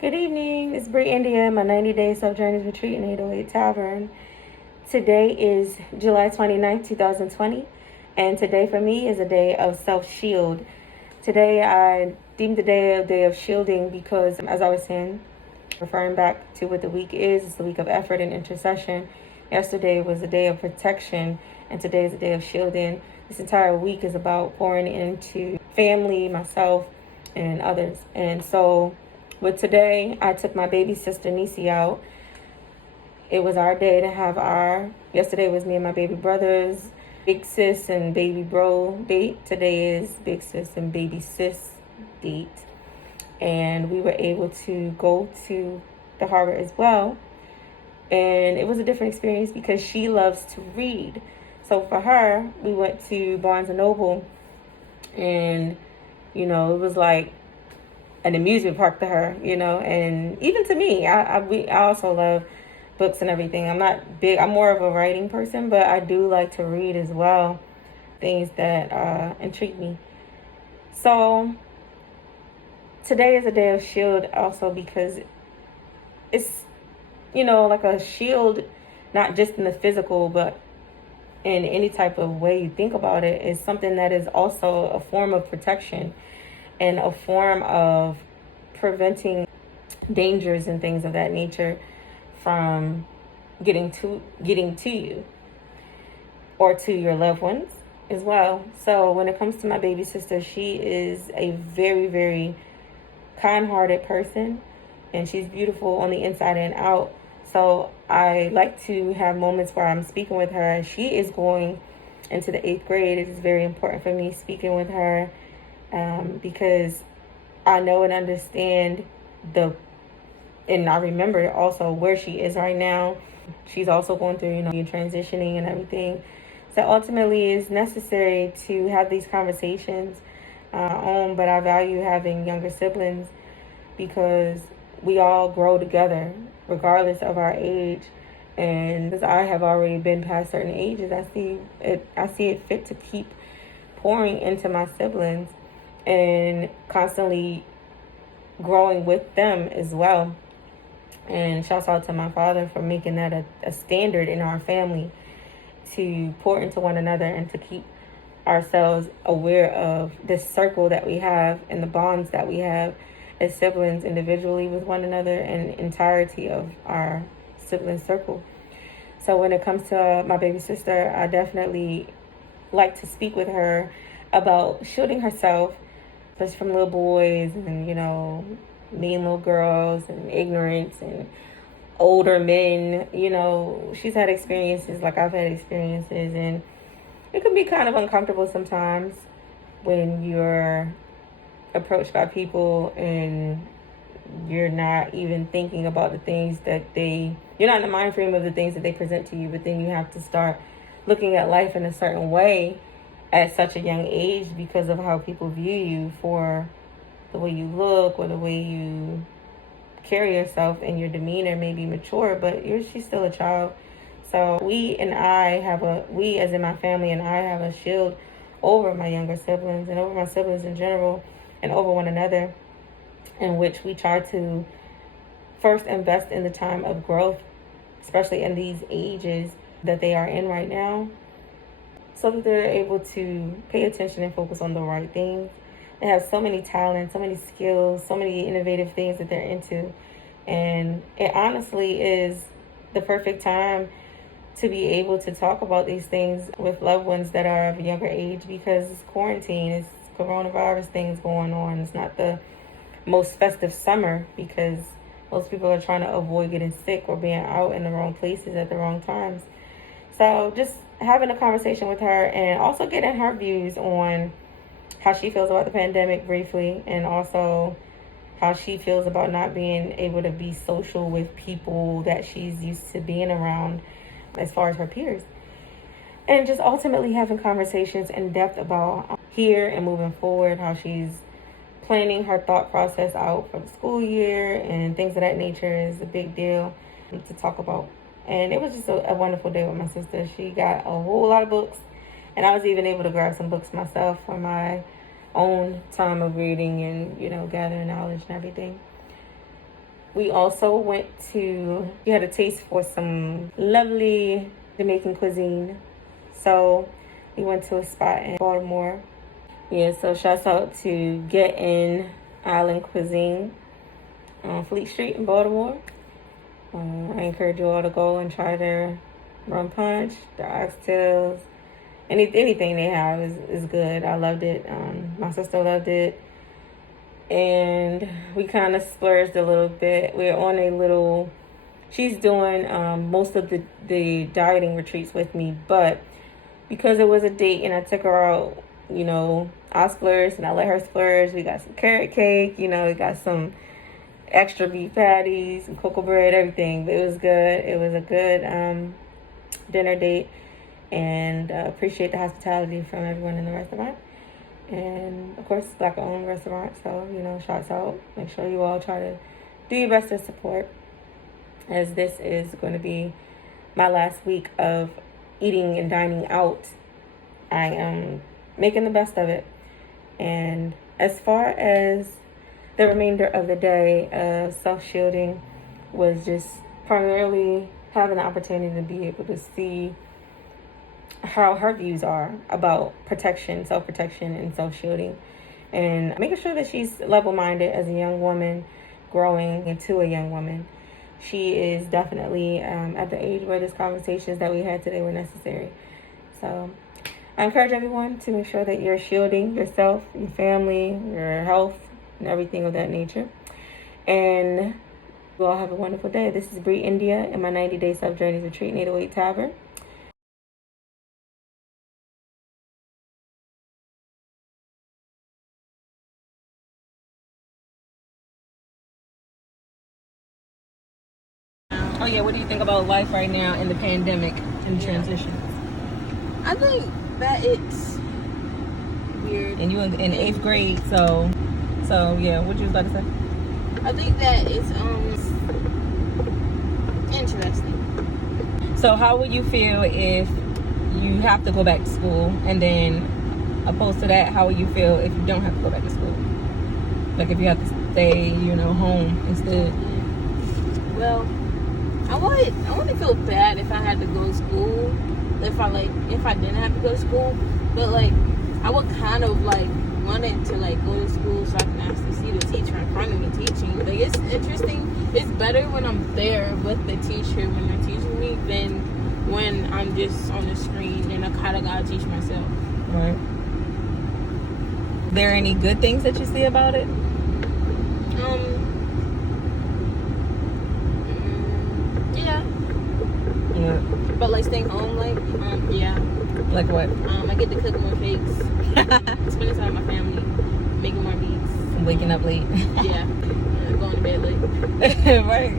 Good evening. It's BreiEndia, my 90-day self-journeys retreat in 808 Tavern. Today is July 29th, 2020, and today for me is a day of self-shield. Today I deemed the day a day of shielding because, as I was saying, referring back to what the week is, it's the week of effort and intercession. Yesterday was a day of protection, and today is a day of shielding. This entire week is about pouring into family, myself, and others. And so with today, I took my baby sister Nisi out. It was our day to have yesterday was me and my baby brother's big sis and baby bro date. Today is big sis and baby sis date. And we were able to go to the harbor as well. And it was a different experience because she loves to read. So for her, we went to Barnes & Noble, and, it was like an amusement park to her, and even to me. I also love books and everything. I'm not big, I'm more of a writing person, but I do like to read as well, things that intrigue me. So today is a day of shield also because it's, like a shield, not just in the physical, but in any type of way you think about it, is something that is also a form of protection and a form of preventing dangers and things of that nature from getting to you or to your loved ones as well. So when it comes to my baby sister, she is a very, very kind-hearted person, and she's beautiful on the inside and out. So I like to have moments where I'm speaking with her. She is going into the 8th grade. It is very important for me speaking with her because I know and understand and I remember also where she is right now. She's also going through, transitioning and everything. So ultimately it's necessary to have these conversations but I value having younger siblings because we all grow together regardless of our age. And as I have already been past certain ages, I see it fit to keep pouring into my siblings and constantly growing with them as well. And shouts out to my father for making that a standard in our family to pour into one another and to keep ourselves aware of this circle that we have and the bonds that we have as siblings individually with one another and entirety of our sibling circle. So when it comes to my baby sister, I definitely like to speak with her about shielding herself, especially from little boys and, mean little girls and ignorance and older men. She's had experiences like I've had experiences, and it can be kind of uncomfortable sometimes when you're approached by people and you're not even thinking about the things that you're not in the mind frame of the things that they present to you, but then you have to start looking at life in a certain way at such a young age because of how people view you for the way you look or the way you carry yourself, and your demeanor may be mature, but she's still a child. So we as in my family and I have a shield over my younger siblings and over my siblings in general and over one another, in which we try to first invest in the time of growth, especially in these ages that they are in right now, so that they're able to pay attention and focus on the right things. They have so many talents, so many skills, so many innovative things that they're into. And it honestly is the perfect time to be able to talk about these things with loved ones that are of a younger age, because it's quarantine, it's coronavirus things going on. It's not the most festive summer because most people are trying to avoid getting sick or being out in the wrong places at the wrong times. So just having a conversation with her and also getting her views on how she feels about the pandemic briefly, and also how she feels about not being able to be social with people that she's used to being around as far as her peers. And just ultimately having conversations in depth about here and moving forward, how she's planning her thought process out for the school year and things of that nature is a big deal to talk about. And it was just a wonderful day with my sister. She got a whole lot of books, and I was even able to grab some books myself for my own time of reading and, gathering knowledge and everything. We also went to, we had a taste for some lovely Jamaican cuisine. So we went to a spot in Baltimore. Yeah, so shouts out to Get In Island Cuisine on Fleet Street in Baltimore. I encourage you all to go and try their rum punch, their oxtails. Anything they have is good. I loved it. My sister loved it. And we kind of splurged a little bit. We're on a little, she's doing most of the dieting retreats with me, but because it was a date and I took her out, you know, I splurged and I let her splurge. We got some carrot cake, you know, we got some extra beef patties and cocoa bread, everything. But it was good. It was a good dinner date, and appreciate the hospitality from everyone in the restaurant. And of course, it's Black owned restaurant, so you know, shouts out. Make sure you all try to do your best to support, as this is going to be my last week of eating and dining out. I am making the best of it. And as far as the remainder of the day, self-shielding was just primarily having the opportunity to be able to see how her views are about protection, self-protection, and self-shielding, and making sure that she's level-minded as a young woman growing into a young woman. She is definitely at the age where these conversations that we had today were necessary. So I encourage everyone to make sure that you're shielding yourself, your family, your health, and everything of that nature. And you all have a wonderful day. This is BreiEndia and my 90-day self-journeys retreat in 808 Tavern. Oh yeah, what do you think about life right now in the pandemic and the transition? I think that it's weird. And you in 8th grade, so yeah, what you was about to say? I think that it's interesting. So how would you feel if you have to go back to school, and then opposed to that, how would you feel if you don't have to go back to school? Like if you have to stay, you know, home instead? Well, I wouldn't feel bad if I had to go to school. If I didn't have to go to school, but like I would kind of like wanted to like go to school so I can actually see the teacher in front of me teaching. Like it's interesting. It's better when I'm there with the teacher when they're teaching me than when I'm just on the screen and I kind of gotta teach myself. Right. There any good things that you see about it? Yeah. Yeah. But like staying home, like yeah. Like what? I get to cook more cakes, spending time with my family, making more beats. Waking up late. Yeah. Going to bed late. Right.